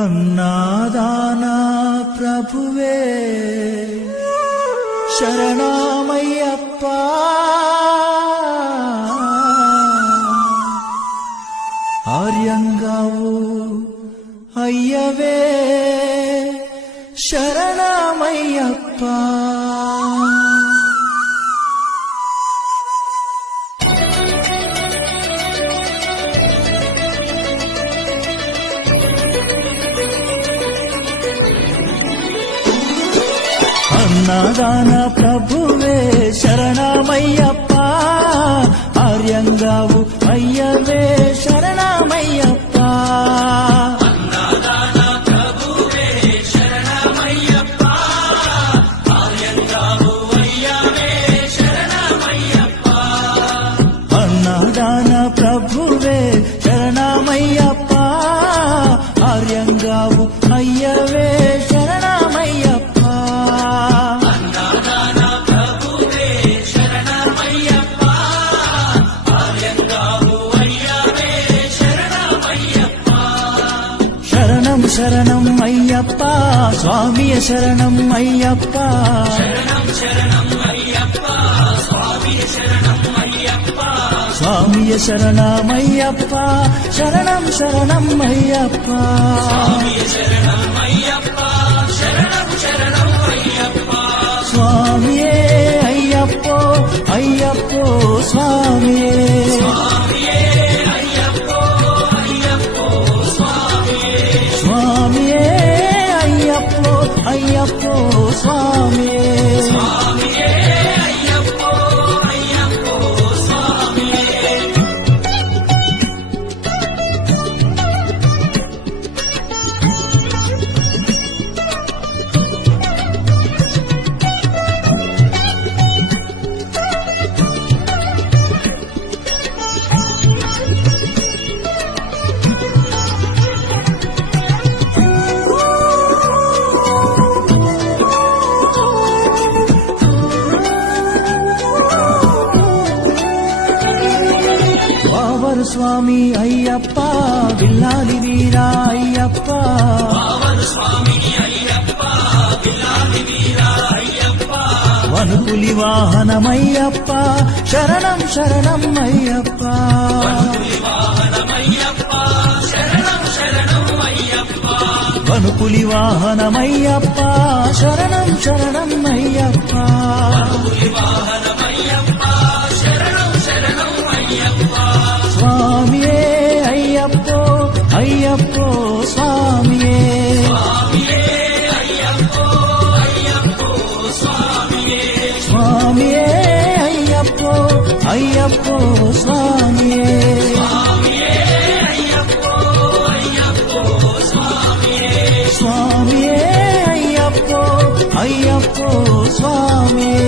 అన్నాదానా ప్రభువే శరణమయ్యప్ప ఆర్యంగావు అయ్యవే శరణమయ్యప్ప అన్నదాన ప్రభువే శరణమయ్యప్ప ఆర్యంగావు అయ్యవే శరణమయ్యప్ప అన్నదాన ప్రభువే శరణమయ్యప్ప ఆర్యంగావు అయ్యవే శరణమయ్యప్ప అన్నదాన ప్రభువే శరణమయ్యప్ప ఆర్యంగావు అయ్యవే శరణమయ్యప్ప అన్నదాన ప్రభువే శరణమయ్యప్ప ఆర్యంగావు అయ్యవే శరణమయ్యప్ప శరణం శరణం అయ్యప్ప స్వామియ శరణం అయ్యప్ప శరణం శరణం అయ్యప్ప స్వామియ శరణం అయ్యప్ప స్వామియ శరణమయ్యప్ప శరణం శరణం అయ్యప్ప స్వామియ శరణం అయ్యప్ప శరణం శరణం అయ్యప్ప స్వామియే అయ్యప్పో అయ్యప్పో స్వామియే స్వామియే అయ్యప్పో అయ్యప్పో స్వామియే స్వామియే అయ్యప్పో అయ్యప్పో స్వామియే స్వామియే అయ్యప్పో అయ్యప్పో స్వామియే వావరు స్వామి అయ్యప్ప విల్లాలి వీరా అయ్యప్ప పావన స్వామి అయ్యప్ప బిల్లాలి వీరా అయ్యప్ప వనుపులి వాహనమయ్యప్ప శరణం శరణం అయ్యప్ప వాహనమయ్యప్ప శరణం శరణం అయ్యప్ప వనుపులి వాహనమయ్యప్ప శరణం శరణం అయ్యప్ప వాహనమయ్యప్ప శరణం శరణం అయ్యప్ప స్వామియే అయ్యప్పో అయ్యప్పో స్వామియే స్వామియే అయ్యప్పో అయ్యప్పో స్వామియే స్వామియే అయ్యప్పో అయ్యప్పో స్వామియే స్వామియే అయ్యప్పో అయ్యప్పో స్వామియే స్వామియే అయ్యప్పో అయ్యప్పో స్వామియే